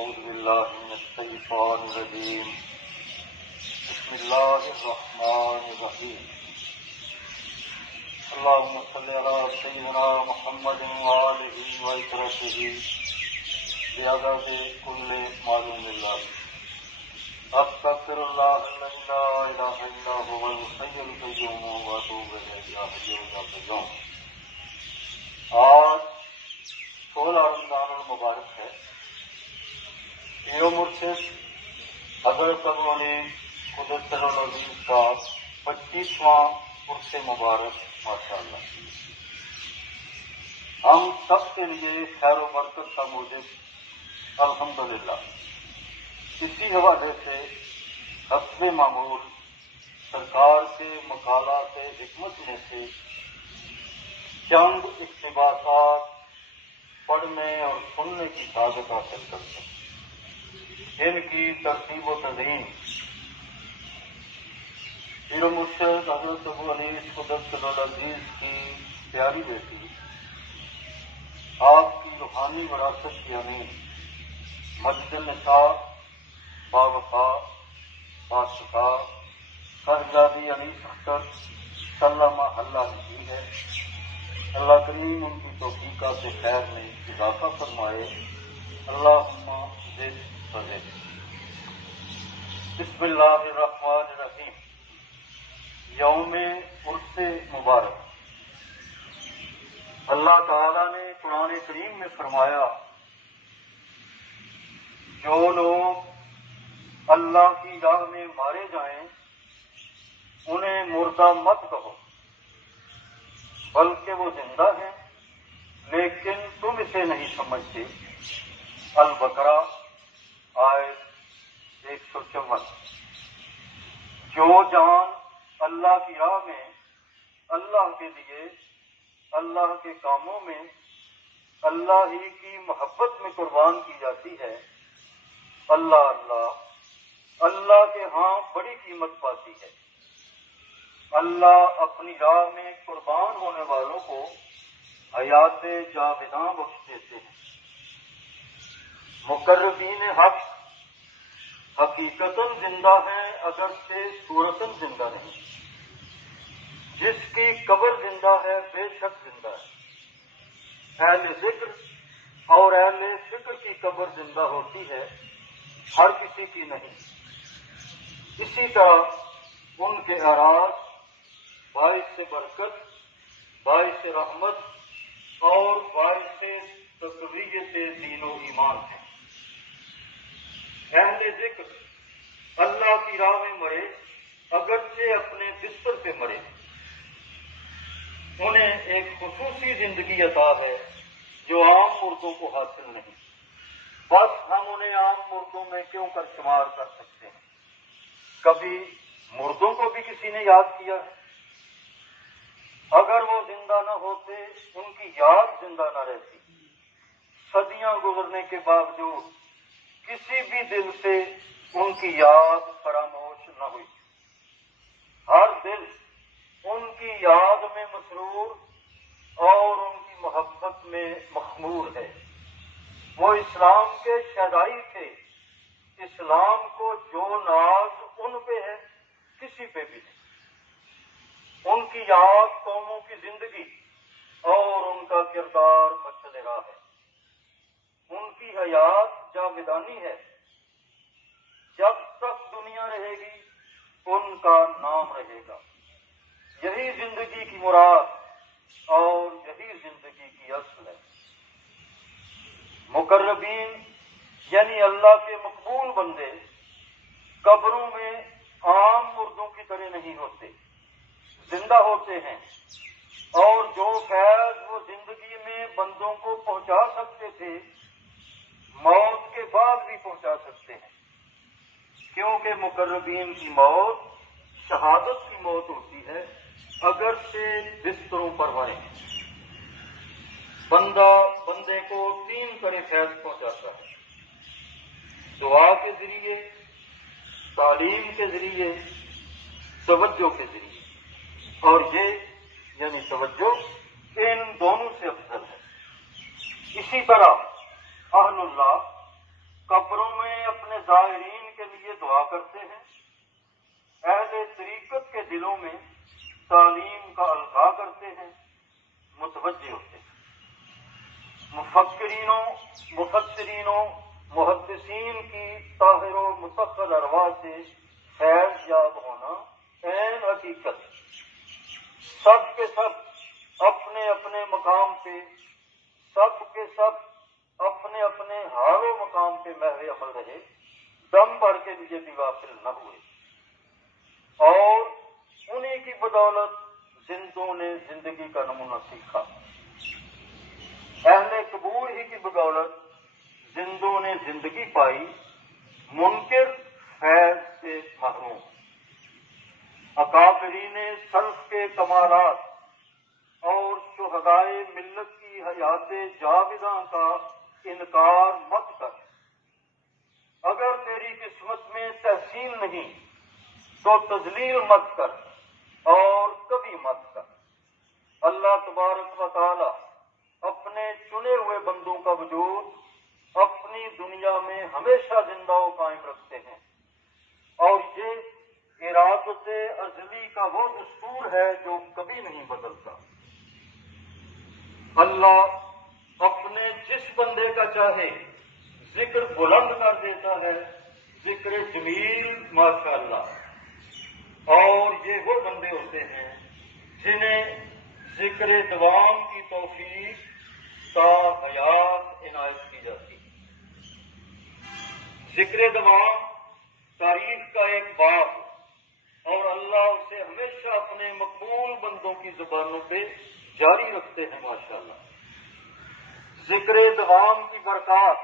أعوذ بالله من الشيطان الرجيم بسم الله الرحمن الرحيم اللهم صل على سيدنا محمد وآله وعترته بعدد كل معلوم الله أستغفر الله الذي لا إله إلا هو الحي القيوم وأتوب إليه يا حي يا قيوم۔ آج 16 رمضان المبارک ہے۔ پیرو مرشد حضرت ابو علی قدس العزیز کا 25واں عرس مبارک ماشاءاللہ۔ ہم سب کے لیے خیر و برکت کا موجب الحمدللہ۔ اسی حوالے سے حسب معمول سرکار کے مقالات حکمت میں سے چند اقتباسات پڑھنے اور سننے کی سعادت حاصل کرتے ہیں۔ ان کی ترتیب و تنظیم پیر و مرشد حضرت ابو علی قدس العزیز کی پیاری بیٹی آپ کی روحانی وراثت کی امین مسجد النساء باوفا بادشاہ شہزادی علی اختر سلامہ اللہ کی ہے۔ اللہ کریم ان کی توفیقات خیر میں اضافہ فرمائے۔ اللہم زد فزد۔ بسم اللہ الرحمن الرحیم۔ یوم عرس مبارک۔ اللہ تعالی نے قرآن کریم میں فرمایا جو لوگ اللہ کی راہ میں مارے جائیں انہیں مردہ مت کہو بلکہ وہ زندہ ہیں لیکن تم اسے نہیں سمجھتے۔ البقرہ آیت 154۔ جو جان اللہ کی راہ میں اللہ کے لیے اللہ کے کاموں میں اللہ ہی کی محبت میں قربان کی جاتی ہے اللہ کے ہاں بڑی قیمت پاتی ہے۔ اللہ اپنی راہ میں قربان ہونے والوں کو حیات جاوداں بخش دیتے ہیں۔ مقربین حق حقیقتاً زندہ ہیں اگرچہ صورتاً زندہ نہیں۔ جس کی قبر زندہ ہے بے شک زندہ ہے۔ اہل ذکر اور اہل فکر کی قبر زندہ ہوتی ہے ہر کسی کی نہیں۔ اسی طرح ان کے اعراض باعث برکت باعث رحمت اور باعث تقویت دین و ایمان ہے۔ اہل ذکر اللہ کی راہ میں مرے اگرچہ اپنے بستر پہ مرے انہیں ایک خصوصی زندگی عطا ہے جو عام مردوں کو حاصل نہیں۔ بس ہم انہیں عام مردوں میں کیوں کر شمار کر سکتے ہیں؟ کبھی مردوں کو بھی کسی نے یاد کیا ہے؟ اگر وہ زندہ نہ ہوتے ان کی یاد زندہ نہ رہتی۔ صدیاں گزرنے کے باوجود کسی بھی دل سے ان کی یاد فراموش نہ ہوئی۔ ہر دل ان کی یاد میں مسرور اور ان کی محبت میں مخمور ہے۔ وہ اسلام کے شہدائی تھے۔ اسلام کو جو ناز ان پہ ہے کسی پہ بھی نہیں۔ ان کی یاد قوموں کی زندگی اور ان کا کردار مشعل راہ ہے۔ ان کی حیات جاودانی ہے۔ جب تک دنیا رہے گی ان کا نام رہے گا۔ یہی زندگی کی مراد اور یہی زندگی کی اصل ہے۔ مقربین یعنی اللہ کے مقبول بندے قبروں میں عام مردوں کی طرح نہیں ہوتے، زندہ ہوتے ہیں، اور جو فیض وہ زندگی میں بندوں کو پہنچا سکتے تھے موت کے بعد بھی پہنچا سکتے ہیں، کیونکہ مقربین کی موت شہادت کی موت ہوتی ہے اگرچہ بستروں پر مرے۔ بندے کو 3 طرح فیض پہنچاتا ہے: دعا کے ذریعے، تعلیم کے ذریعے، توجہ کے ذریعے، اور یہ یعنی توجہ ان دونوں سے افضل ہے۔ اسی طرح اہل اللہ قبر کرتے ہیں، اہل طریقت کے دلوں میں تعلیم کا القاء کرتے ہیں، متوجہ ہوتے ہیں۔ مفسرینوں محدثین کی طاہر و متقل ارواح سے فیض یاب ہونا عین حقیقت۔ سب کے سب اپنے اپنے مقام پہ، سب کے سب اپنے اپنے حال و مقام پہ محو عمل رہے، دم بھر کے لیے بھی غافل نہ ہوئے، اور انہی کی بدولت زندوں نے زندگی کا نمونہ سیکھا۔ اہل قبور ہی کی بدولت زندوں نے زندگی پائی، منکر فیض سے محروم۔ اکابرین سلف کے کمالات اور شہدائے ملت کی حیات جاویداں کا انکار مت کر۔ اگر تیری قسمت میں تحصیل نہیں تو تذلیل مت کر اور کبھی مت کر۔ اللہ تبارک و تعالی اپنے چنے ہوئے بندوں کا وجود اپنی دنیا میں ہمیشہ زندہ و قائم رکھتے ہیں، اور یہ ارادت ازلی کا وہ دستور ہے جو کبھی نہیں بدلتا۔ اللہ اپنے جس بندے کا چاہے ذکر بلند کر دیتا ہے، ذکر جمیل ماشاءاللہ، اور یہ وہ بندے ہوتے ہیں جنہیں ذکر دوام کی توفیق تا حیات عنایت کی جاتی ہے۔ ذکر دوام تاریخ کا ایک باب، اور اللہ اسے ہمیشہ اپنے مقبول بندوں کی زبانوں پہ جاری رکھتے ہیں ماشاءاللہ۔ ذکر دوام کی برکات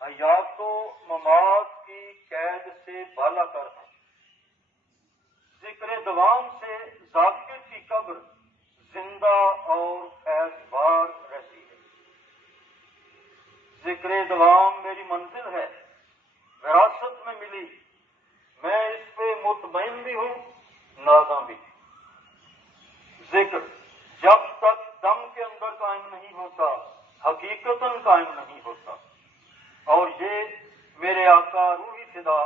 حیات و ممات کی قید سے بالا کر ہے۔ ذکر دوام سے ذاکر کی قبر زندہ اور فیض بار رہتی ہے۔ ذکر دوام میری منزل ہے، وراثت میں ملی، میں اس پہ مطمئن بھی ہوں، نازاں بھی۔ ذکر جب تک دم کے اندر قائم نہیں ہوتا، حقیقتاً قائم نہیں ہوتا، اور یہ میرے آقا روحی فدا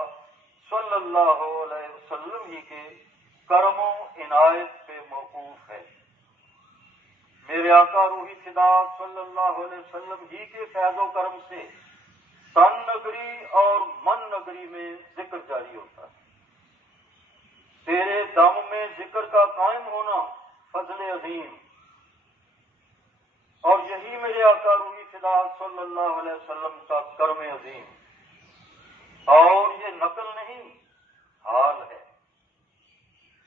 صلی اللہ علیہ وسلم ہی کے کرم و عنایت پہ موقوف ہے۔ میرے آقا روحی فدا صلی اللہ علیہ وسلم ہی کے فیض و کرم سے تن نگری اور من نگری میں ذکر جاری ہوتا ہے۔ تیرے دم میں ذکر کا قائم ہونا فضل عظیم، اور یہی میرے آقا روحی فدا صلی اللہ علیہ وسلم کا کرم عظیم، اور یہ نقل نہیں، حال ہے۔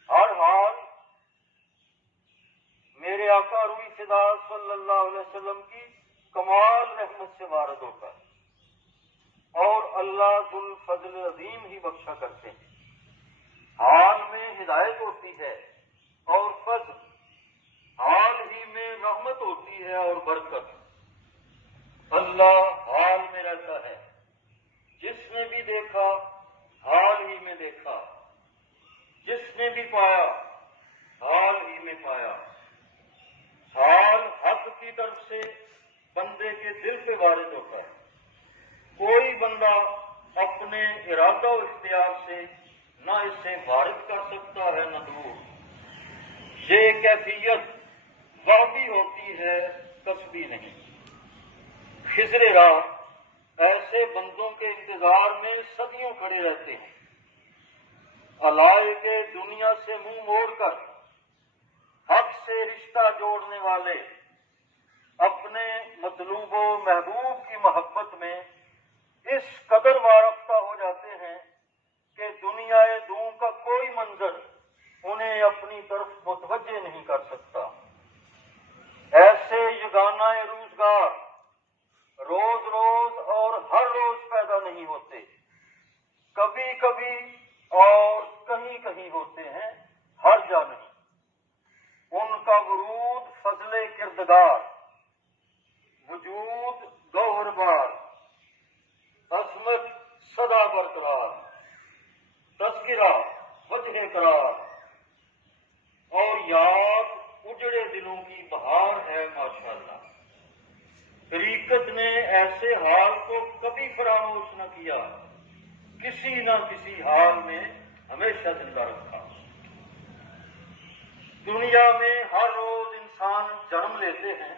ہر حال میرے آقا روحی فدا صلی اللہ علیہ وسلم کی کمال رحمت سے وارد ہوتا ہے، اور اللہ ذو الفضل عظیم ہی بخشا کرتے ہیں۔ حال میں ہدایت ہوتی ہے اور فضل، حال ہی میں رحمت ہوتی ہے اور برکت۔ اللہ حال میں رہتا ہے، جس نے بھی دیکھا حال ہی میں دیکھا، جس نے بھی پایا حال ہی میں پایا۔ حال حق کی طرف سے بندے کے دل پہ وارد ہوتا ہے، کوئی بندہ اپنے ارادہ و اختیار سے نہ اسے وارد کر سکتا ہے نہ دور۔ یہ کیفیت وحدی ہوتی ہے، کسبی نہیں۔ خضر راہ ایسے بندوں کے انتظار میں صدیوں کھڑے رہتے ہیں، علائق دنیا سے منہ موڑ کر حق سے رشتہ جوڑنے والے اپنے مطلوب و محبوب کی محبت میں اس قدر وارفتہ ہو جاتے ہیں کہ دنیا دوں کا کوئی منظر انہیں اپنی طرف متوجہ نہیں کر سکتا۔ ایسے یگانہ روزگار روز روز اور ہر روز پیدا نہیں ہوتے، کبھی کبھی اور کہیں کہیں ہوتے ہیں، ہر جا نہیں۔ ان کا ورود فضل کردگار، وجود گوہر بار، عظمت سدا برقرار، تذکرہ وجہ قرار، اور یاد اجڑے دلوں کی بہار ہے ماشاءاللہ۔ طریقت نے ایسے حال کو کبھی فراموش نہ کیا کسی نہ کسی حال میں ہمیشہ زندہ رکھا۔ دنیا میں ہر روز انسان جنم لیتے ہیں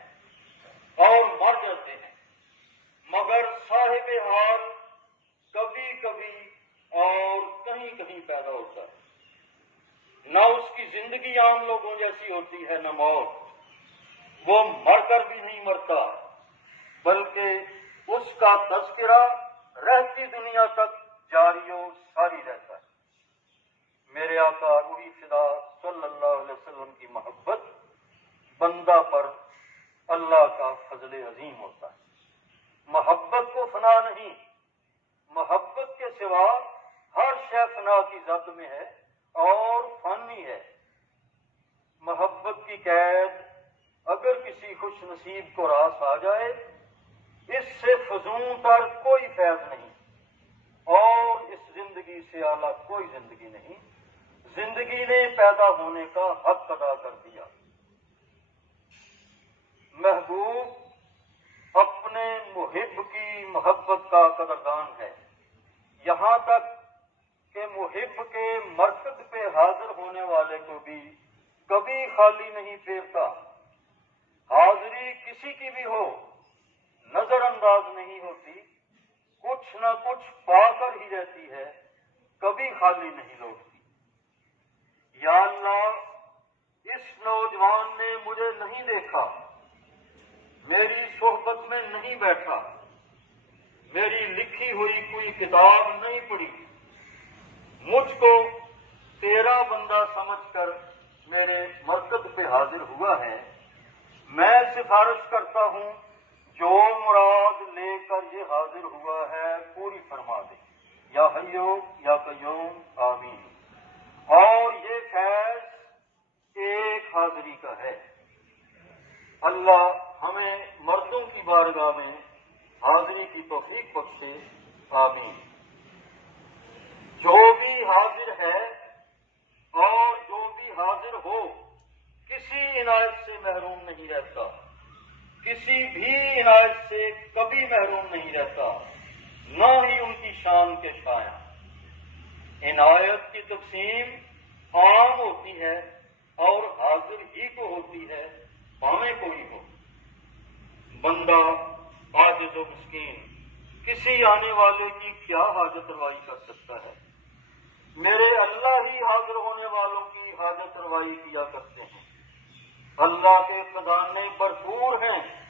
اور مر جاتے ہیں، مگر صاحب حال کبھی کبھی اور کہیں کہیں پیدا ہوتا ہے۔ نہ اس کی زندگی عام لوگوں جیسی ہوتی ہے نہ موت، وہ مر کر بھی نہیں مرتا، بلکہ اس کا تذکرہ رہتی دنیا تک جاری و ساری رہتا ہے۔ میرے آقا روحی فدا صلی اللہ علیہ وسلم کی محبت بندہ پر اللہ کا فضل عظیم ہوتا ہے۔ محبت کو فنا نہیں، محبت کے سوا ہر شے فنا کی زد میں ہے اور فانی ہے۔ محبت کی قید اگر کسی خوش نصیب کو راس آ جائے، اس سے فزوں تر کوئی فیض نہیں اور اس زندگی سے اعلیٰ کوئی زندگی نہیں۔ زندگی نے پیدا ہونے کا حق ادا کر دیا۔ محبوب اپنے محب کی محبت کا قدردان ہے، یہاں تک کہ محب کے مرکز پہ حاضر ہونے والے کو بھی کبھی خالی نہیں پھیرتا۔ حاضری کسی کی بھی ہو نظر انداز نہیں ہوتی، کچھ نہ کچھ پا کر ہی رہتی ہے، کبھی خالی نہیں لوٹتی۔ یا اللہ، اس نوجوان نے مجھے نہیں دیکھا، میری صحبت میں نہیں بیٹھا، میری لکھی ہوئی کوئی کتاب نہیں پڑھی، مجھ کو تیرا بندہ سمجھ کر میرے مرکز پہ حاضر ہوا ہے۔ میں سفارش کرتا ہوں جو مراد لے کر یہ حاضر ہوا ہے پوری فرما دے، یا حیو یا قیوم آمین۔ اور یہ فیض ایک حاضری کا ہے۔ اللہ ہمیں مردوں کی بارگاہ میں حاضری کی توفیق بخشے، آمین۔ جو بھی حاضر ہے اور جو بھی حاضر ہو کسی عنایت سے محروم نہیں رہتا، کسی بھی عنایت سے کبھی محروم نہیں رہتا، نہ ہی ان کی شان کے شایع۔ عنایت کی تقسیم عام ہوتی ہے اور حاضر ہی کو ہوتی ہے، پاویں کوئی ہو۔ بندہ عاجز و مسکین کسی آنے والے کی کیا حاجت روائی کر سکتا ہے؟ میرے اللہ ہی حاضر ہونے والوں کی حاجت روائی کیا کرتے ہیں۔ اللہ کے خزانے بھرپور ہیں،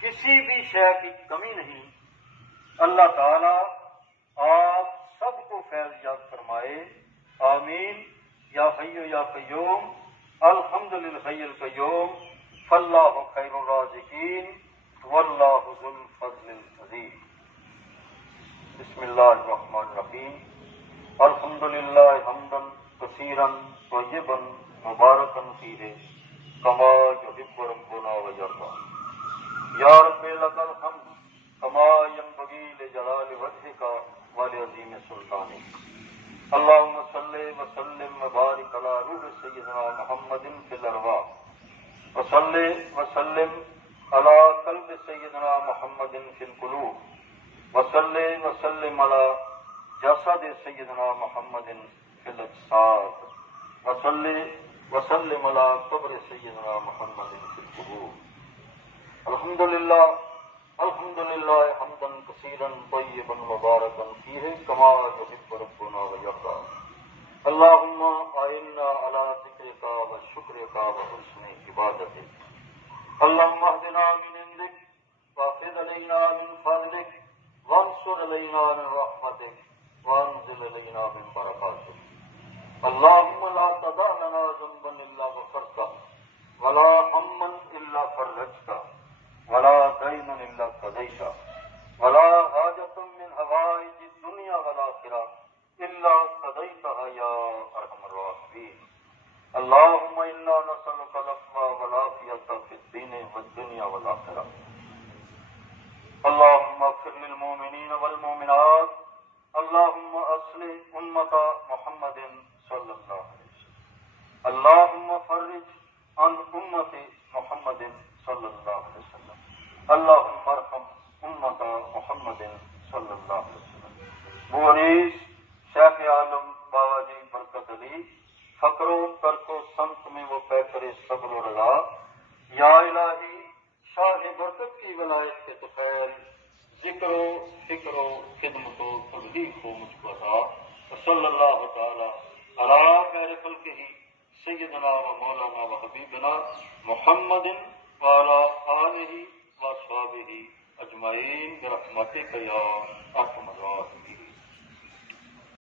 کسی بھی شے کی کمی نہیں۔ اللہ تعالی آپ سب کو فیض یاب فرمائے، آمین۔ یا حی یا قیوم، الحمد للحی القیوم، فاللہ خیر الرازقین واللہ ذو الفضل العظیم۔ بسم اللہ الرحمن الرحیم۔ الحمد للہ حمدا کثیرا طیبا مبارکا فیہ کما یحب ربنا ویرضی۔ یا رب لک الحمد کما ینبغی لجلال وجہک ولعظیم سلطانک۔ اللہم صلی وسلم وبارک علی روح سیدنا محمد فی الارواح، وصلی وسلم علی قلب سیدنا محمد فی القلوب، وصلی وسلم علی جسد سیدنا محمد فی الاجساد، وصلی وسلم علی قبر سیدنا محمد فی القبور۔ الحمدللہ الحمدللہ حمدا کثیرا طیبا مبارکا فیہ کما یحب ربنا ویرضی۔ اللہم اعنا علی ذکرک وشکرک وحسن عبادتک۔ اللہم اہدنا من عندک وافض علینا من فضلک وانصر علینا من رحمتک وانزل علینا من برکاتک۔ اللہم لا تدع لنا ذنبا الا غفرتہ ولا ہما الا فرجتہ ولا دینا الا قضیتہ ولا حاجة من حوائج الدنیا والآخرہ الا قضیتها یا ارحم الراحمین۔ اللہم انا نسألک العفو والعافیۃ فی الدین والدنیا والآخرہ۔ اللہم اغفر للمؤمنین والمؤمنات، اللہم اصلح امت محمد صلی اللہ علیہ وسلم، اللہم فرج عن امت محمد صلی اللہ علیہ وسلم، اللہم ارحم امت محمد صلی اللہ علیہ وسلم۔ مونس فقر و ترک و سمت میں وہ پے کرے صبر و رضا. یا الہی شاہ برکت کی ولایت کے تو خیر ذکر و فکر و خدمت و تبلیغ ہو مجھ کو عطا. صلی اللہ تعالی علی خیر خلقہ سیدنا و مولانا و حبیبنا محمد وعلی آلہ و اصحابہ اجمعین برحمتک یا ارحم الراحمین.